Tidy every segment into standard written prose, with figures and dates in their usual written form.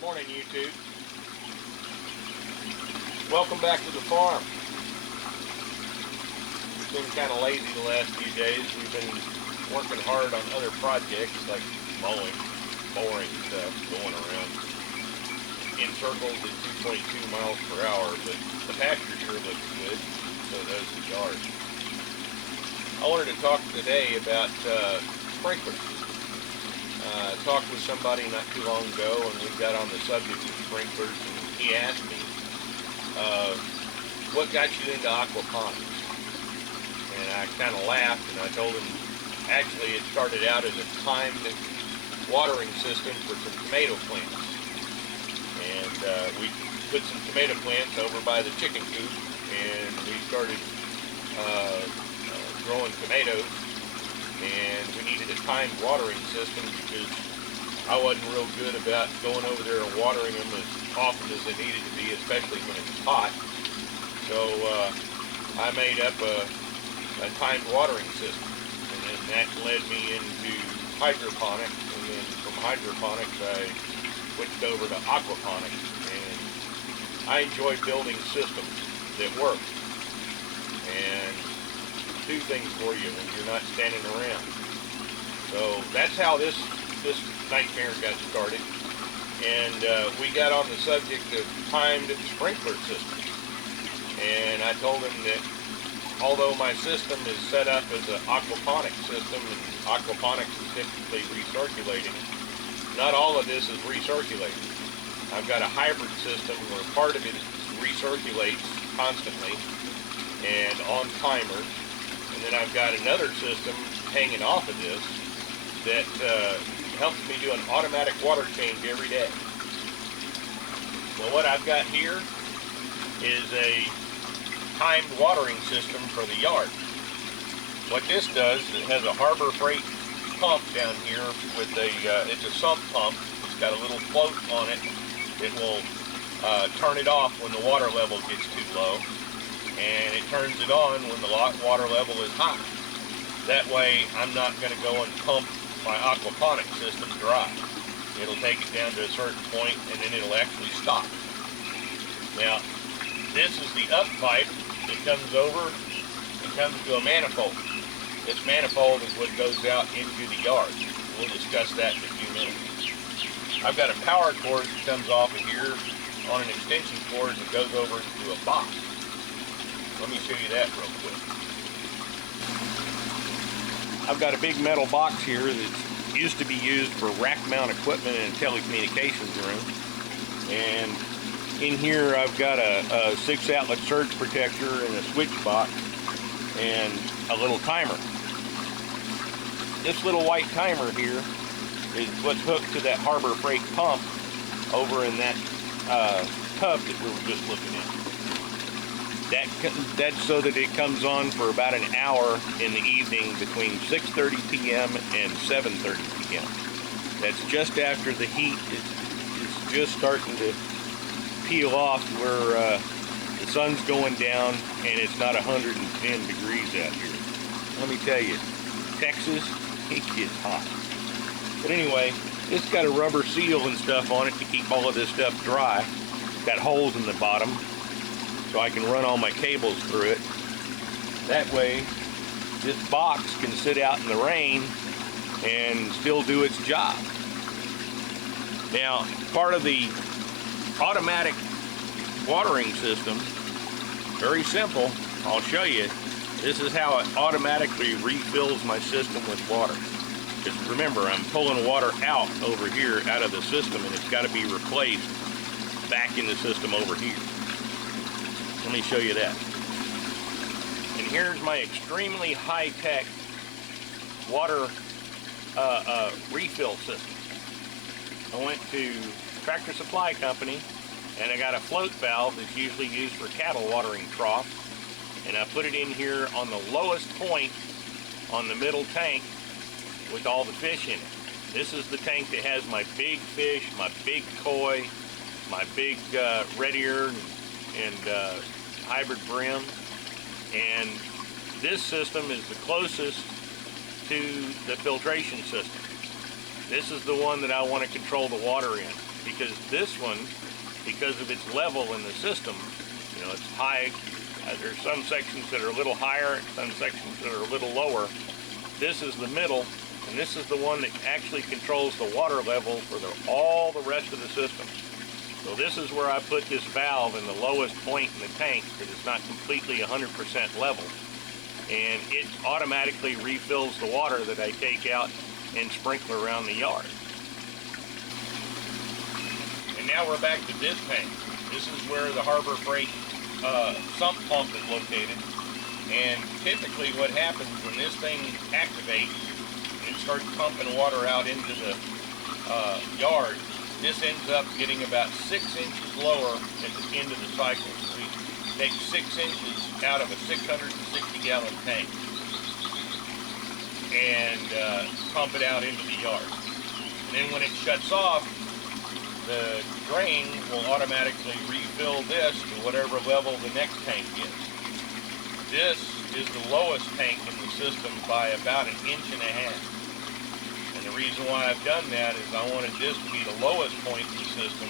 Good morning, YouTube. Welcome back to the farm. It's been kind of lazy the last few days. We've been working hard on other projects like mowing, boring stuff, going around in circles at 2.2 miles per hour, but the pasture sure looks good, so does the yard. I wanted to talk today about sprinklers. I talked with somebody not too long ago, and we got on the subject of sprinklers, and he asked me, what got you into aquaponics? And I kind of laughed, and I told him, actually it started out as a timed watering system for some tomato plants. And we put some tomato plants over by the chicken coop, and we started growing tomatoes. And we needed a timed watering system because I wasn't real good about going over there and watering them as often as they needed to be, especially when it was hot. So I made up a timed watering system, and then that led me into hydroponics, and then from hydroponics I switched over to aquaponics, and I enjoy building systems that work and do things for you when you're not standing around. So that's how this nightmare got started, and we got on the subject of timed sprinkler systems. And I told him that although my system is set up as an aquaponic system, and aquaponics is typically recirculating, not all of this is recirculating. I've got a hybrid system where part of it recirculates constantly and on timers. And then I've got another system hanging off of this that helps me do an automatic water change every day. Well, what I've got here is a timed watering system for the yard. What this does, it has a Harbor Freight pump down here with it's a sump pump. It's got a little float on it. It will turn it off when the water level gets too low, and it turns it on when the water level is high. That way I'm not going to go and pump my aquaponic system dry. It'll take it down to a certain point and then it'll actually stop. Now this is the up pipe that comes over and comes to a manifold. This manifold is what goes out into the yard. We'll discuss that in a few minutes. I've got a power cord that comes off of here on an extension cord and goes over into a box. Let me show you that real quick. I've got a big metal box here that used to be used for rack mount equipment in a telecommunications room. And in here I've got a 6-outlet surge protector and a switch box and a little timer. This little white timer here is what's hooked to that Harbor Freight pump over in that tub that we were just looking at. That's so that it comes on for about an hour in the evening between 6:30 p.m. and 7:30 p.m. That's just after the heat is just starting to peel off, where the sun's going down and it's not 110 degrees out here. Let me tell you, Texas, it gets hot. But anyway, it's got a rubber seal and stuff on it to keep all of this stuff dry. It's got holes in the bottom, so I can run all my cables through it. That way, this box can sit out in the rain and still do its job. Now, part of the automatic watering system, very simple, I'll show you. This is how it automatically refills my system with water. Just remember, I'm pulling water out over here, out of the system, and it's got to be replaced back in the system over here. Let me show you that. And here's my extremely high-tech water refill system. I went to Tractor Supply Company and I got a float valve that's usually used for cattle watering troughs, and I put it in here on the lowest point on the middle tank with all the fish in it. This is the tank that has my big fish, my big koi, my big red ear and hybrid brim, and this system is the closest to the filtration system. This is the one that I want to control the water in. because this one, because of its level in the system, you know, it's high. There's some sections that are a little higher, some sections that are a little lower. This is the middle, and this is the one that actually controls the water level for all the rest of the system. So this is where I put this valve in the lowest point in the tank that is not completely 100% level. And it automatically refills the water that I take out and sprinkle around the yard. And now we're back to this tank. This is where the Harbor Freight sump pump is located. And typically what happens when this thing activates and it starts pumping water out into the yard, this ends up getting about 6 inches lower at the end of the cycle. So we take 6 inches out of a 660-gallon tank and pump it out into the yard. And then when it shuts off, the drain will automatically refill this to whatever level the next tank is. This is the lowest tank in the system by about 1.5 inches. And the reason why I've done that is I wanted this to be the lowest point in the system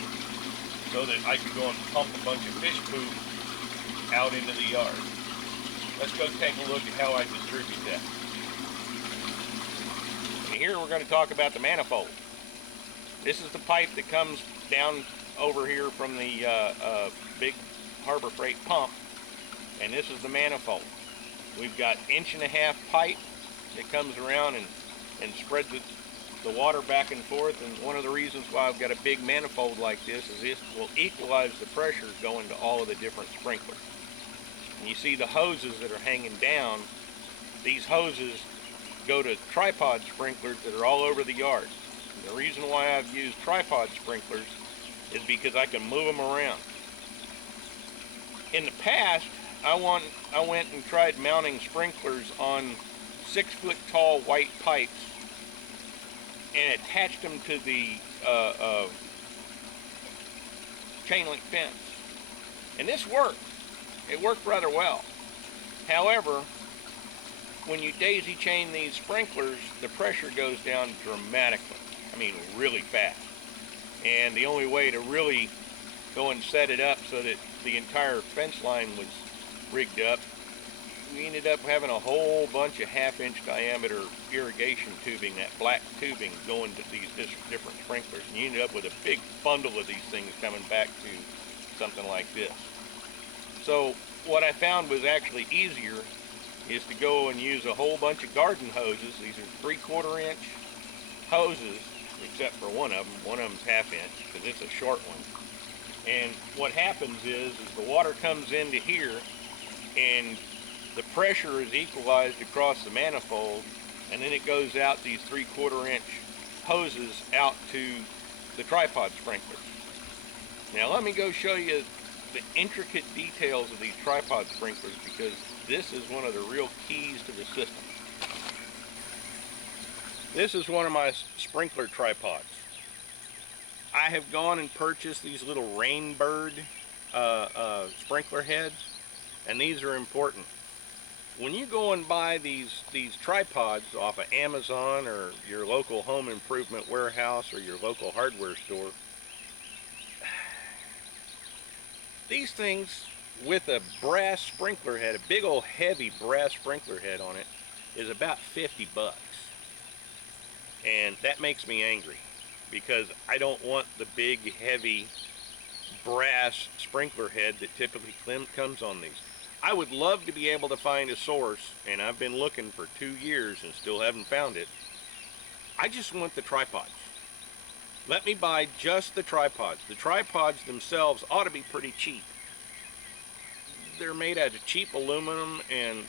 so that I could go and pump a bunch of fish poop out into the yard. Let's go take a look at how I distribute that. And here we're going to talk about the manifold. This is the pipe that comes down over here from the big Harbor Freight pump, and this is the manifold. We've got 1.5 inch pipe that comes around and spreads the water back and forth, and one of the reasons why I've got a big manifold like this is this will equalize the pressure going to all of the different sprinklers. And you see the hoses that are hanging down. These hoses go to tripod sprinklers that are all over the yard. And the reason why I've used tripod sprinklers is because I can move them around. In the past, I went and tried mounting sprinklers on 6-foot tall white pipes and attached them to the chain link fence. And this worked. It worked rather well. However, when you daisy chain these sprinklers, the pressure goes down dramatically. I mean, really fast. And the only way to really go and set it up so that the entire fence line was rigged up, we ended up having a whole bunch of 1/2 inch diameter irrigation tubing, that black tubing, going to these different sprinklers. And you ended up with a big bundle of these things coming back to something like this. So what I found was actually easier is to go and use a whole bunch of garden hoses. These are 3/4 inch hoses, except for one of them. One of them's 1/2 inch because it's a short one. And what happens is the water comes into here and the pressure is equalized across the manifold, and then it goes out these 3/4 inch hoses out to the tripod sprinklers. Now let me go show you the intricate details of these tripod sprinklers, because this is one of the real keys to the system. This is one of my sprinkler tripods. I have gone and purchased these little Rainbird sprinkler heads, and these are important. When you go and buy these tripods off of Amazon or your local home improvement warehouse or your local hardware store, these things with a brass sprinkler head, a big old heavy brass sprinkler head on it, is about 50 bucks. And that makes me angry, because I don't want the big heavy brass sprinkler head that typically comes on these. I would love to be able to find a source, and I've been looking for 2 years and still haven't found it. I just want the tripods. Let me buy just the tripods. The tripods themselves ought to be pretty cheap. They're made out of cheap aluminum, and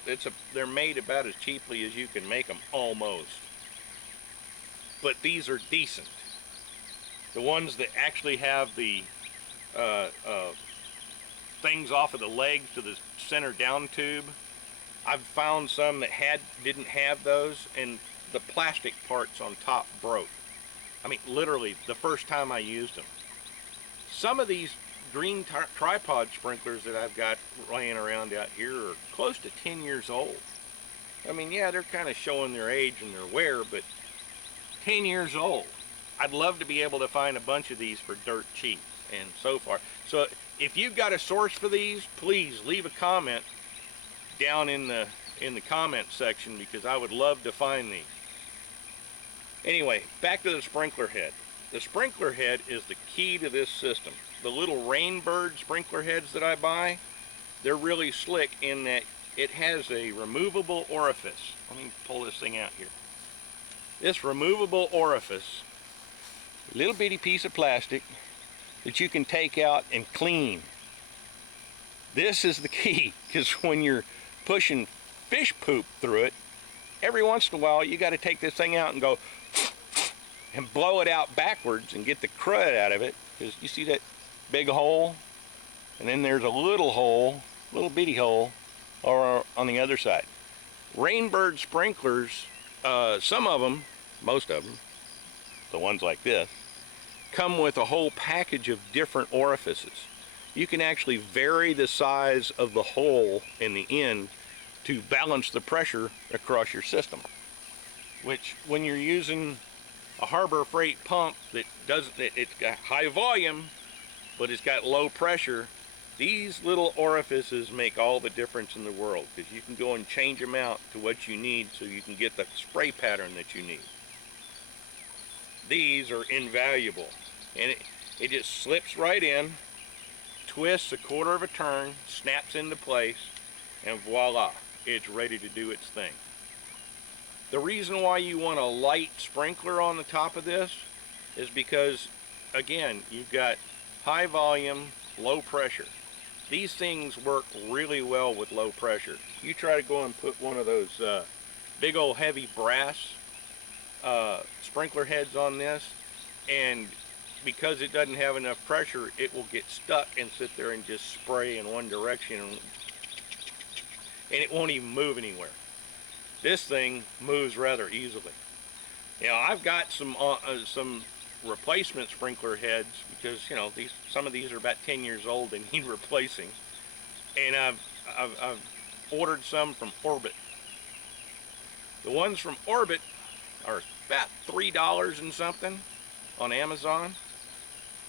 they're made about as cheaply as you can make them, almost. But these are decent. The ones that actually have the things off of the legs to the center down tube, I've found some that didn't have those, and the plastic parts on top broke. I mean, literally, the first time I used them. Some of these green tripod sprinklers that I've got laying around out here are close to 10 years old. I mean, yeah, they're kind of showing their age and their wear, but 10 years old. I'd love to be able to find a bunch of these for dirt cheap, and so far. So if you've got a source for these, please leave a comment down in the comment section, because I would love to find these. Anyway, back to the sprinkler head. The sprinkler head is the key to this system. The little Rainbird sprinkler heads that I buy, they're really slick in that it has a removable orifice. Let me pull this thing out here. This removable orifice, a little bitty piece of plastic that you can take out and clean. This is the key, because when you're pushing fish poop through it, every once in a while you got to take this thing out and go and blow it out backwards and get the crud out of it, because you see that big hole, and then there's a little hole, little bitty hole, or on the other side. Rainbird sprinklers, some of them, most of them, the ones like this, come with a whole package of different orifices. You can actually vary the size of the hole in the end to balance the pressure across your system, which when you're using a Harbor Freight pump that doesn't, it's got high volume but it's got low pressure, these little orifices make all the difference in the world, because you can go and change them out to what you need so you can get the spray pattern that you need. These are invaluable, and it just slips right in, twists a quarter of a turn, snaps into place, and voila, it's ready to do its thing. The reason why you want a light sprinkler on the top of this is because, again, you've got high volume, low pressure. These things work really well with low pressure. You try to go and put one of those big old heavy brass sprinkler heads on this, and because it doesn't have enough pressure, it will get stuck and sit there and just spray in one direction, and it won't even move anywhere. This thing moves rather easily. Now, I've got some replacement sprinkler heads, because you know, some of these are about 10 years old and need replacing, and I've ordered some from Orbit. The ones from Orbit are about $3 and something on Amazon.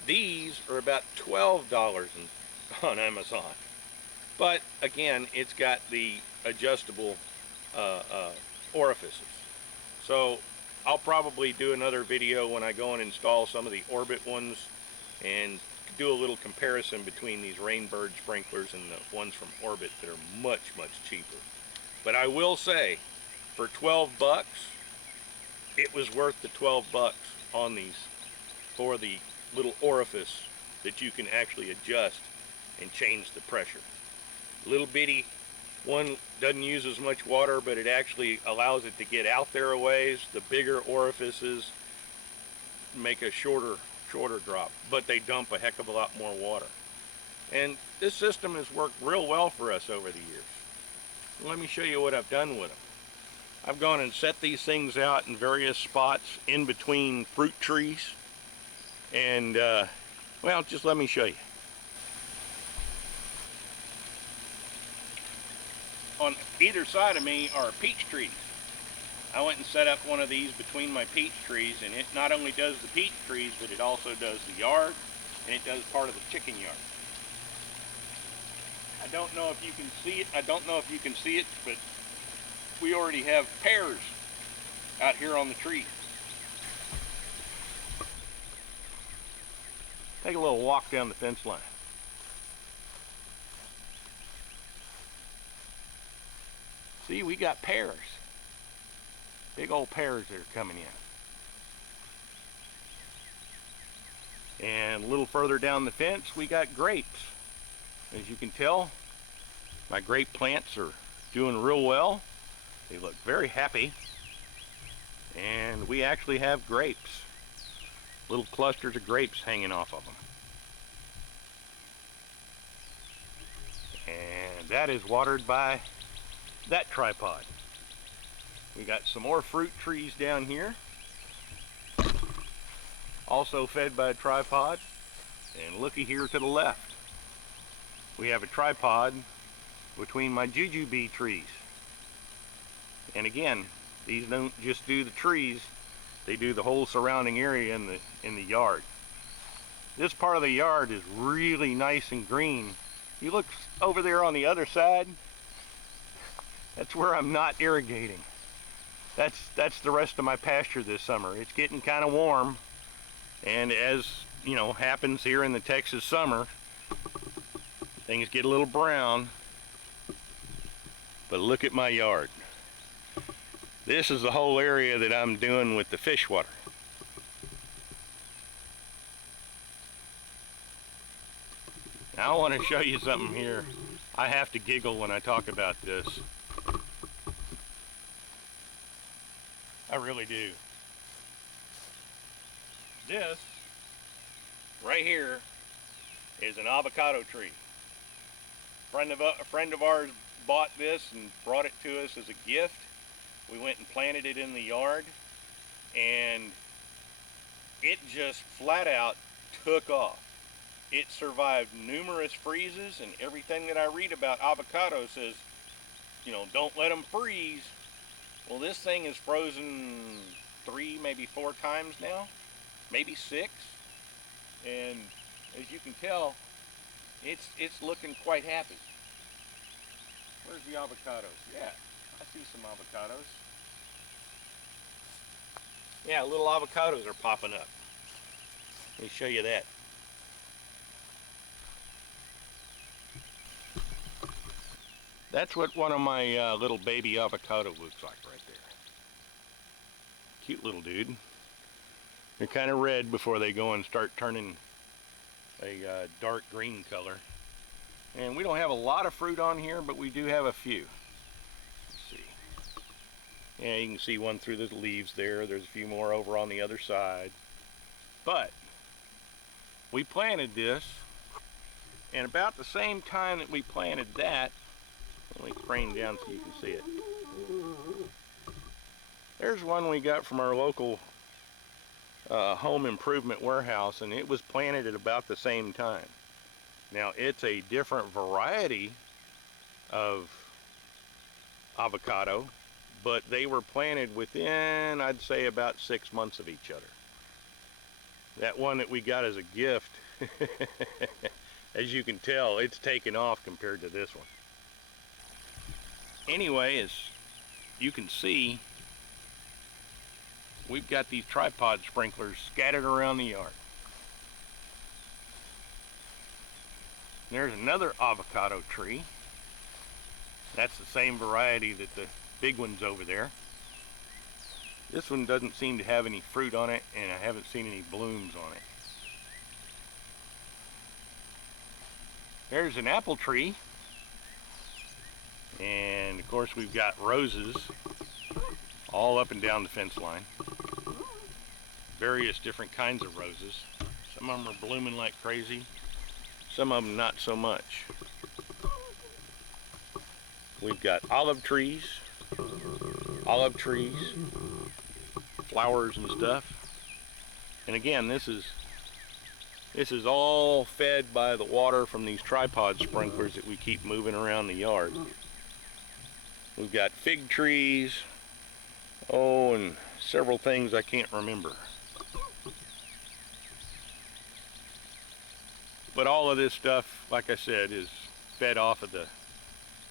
These are about $12 on Amazon, but again, it's got the adjustable orifices. So I'll probably do another video when I go and install some of the Orbit ones and do a little comparison between these Rainbird sprinklers and the ones from Orbit that are much, much cheaper. But I will say, for 12 bucks, it was worth the 12 bucks on these, for the little orifice that you can actually adjust and change the pressure. Little bitty one, doesn't use as much water, but it actually allows it to get out there a ways. The bigger orifices make a shorter drop, but they dump a heck of a lot more water. And this system has worked real well for us over the years. Let me show you what I've done with them. I've gone and set these things out in various spots in between fruit trees, and well, just let me show you. On either side of me are peach trees. I went and set up one of these between my peach trees, and it not only does the peach trees, but it also does the yard, and it does part of the chicken yard. I don't know if you can see it, but we already have pears out here on the tree. Take a little walk down the fence line. See, we got pears. Big old pears that are coming in. And a little further down the fence, we got grapes. As you can tell, my grape plants are doing real well. They look very happy. And we actually have grapes. Little clusters of grapes hanging off of them. And that is watered by that tripod. We got some more fruit trees down here, also fed by a tripod. And looky here to the left, we have a tripod between my jujube trees. And again, these don't just do the trees, They do the whole surrounding area in the yard. This part of the yard is really nice and green. You look over there on the other side, that's where I'm not irrigating. That's the rest of my pasture this summer. It's getting kind of warm, and as you know, happens here in the Texas summer, things get a little brown. But look at my yard. This is the whole area that I'm doing with the fish water. Now I want to show you something here. I have to giggle when I talk about this. I really do. This right here is an avocado tree. A friend of ours bought this and brought it to us as a gift. We went and planted it in the yard, and it just flat out took off. It survived numerous freezes, and everything that I read about avocado says, you know, don't let them freeze. Well, this thing is frozen 3, maybe 4 times now, maybe 6, and as you can tell, it's looking quite happy. Where's the avocados? Yeah, I see some avocados. Yeah, little avocados are popping up. Let me show you that. That's what one of my little baby avocado looks like right there. Cute little dude. They're kind of red before they go and start turning a dark green color. And we don't have a lot of fruit on here, but we do have a few. Let's see. Yeah, you can see one through the leaves there. There's a few more over on the other side. But we planted this, and about the same time that we planted that, let me crane down so you can see it. There's one we got from our local home improvement warehouse, and it was planted at about the same time. Now, it's a different variety of avocado, but they were planted within, I'd say, about 6 months of each other. That one that we got as a gift, as you can tell, it's taken off compared to this one. Anyway, as you can see, we've got these tripod sprinklers scattered around the yard. There's another avocado tree. That's the same variety that the big one's over there. This one doesn't seem to have any fruit on it, and I haven't seen any blooms on it. There's an apple tree. And of course we've got roses all up and down the fence line. Various different kinds of roses. Some of them are blooming like crazy. Some of them not so much. We've got olive trees, flowers and stuff. And again, this is all fed by the water from these tripod sprinklers that we keep moving around the yard. We've got fig trees, and several things I can't remember. But all of this stuff, like I said, is fed off of the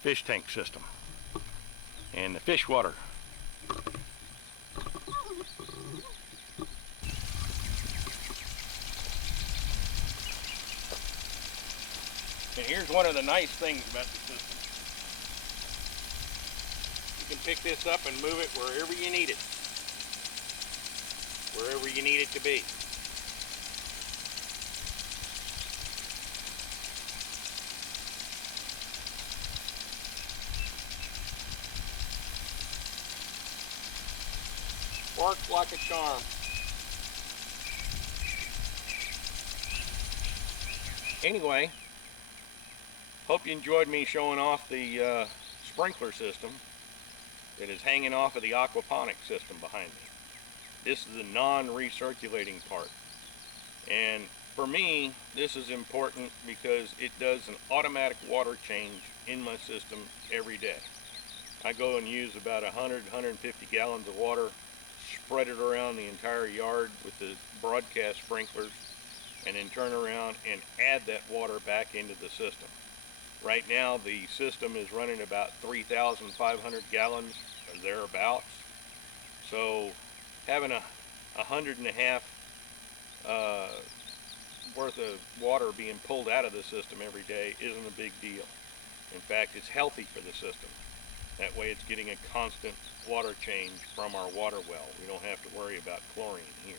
fish tank system and the fish water. And here's one of the nice things about the system. You can pick this up and move it wherever you need it. Wherever you need it to be. Works like a charm. Anyway, hope you enjoyed me showing off the sprinkler system that is hanging off of the aquaponic system behind me. This is the non-recirculating part. And for me, this is important because it does an automatic water change in my system every day. I go and use about 100-150 gallons of water spread it around the entire yard with the broadcast sprinklers, and then turn around and add that water back into the system. Right now the system is running about 3,500 gallons or thereabouts. So having a 100.5 worth of water being pulled out of the system every day isn't a big deal. In fact, it's healthy for the system. That way it's getting a constant water change from our water well. We don't have to worry about chlorine here.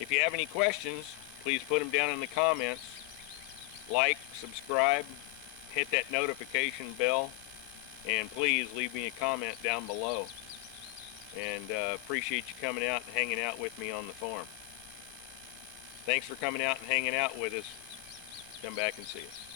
If you have any questions, please put them down in the comments. Like, subscribe, hit that notification bell, and please leave me a comment down below. And appreciate you coming out and hanging out with me on the farm. Thanks for coming out and hanging out with us. Come back and see us.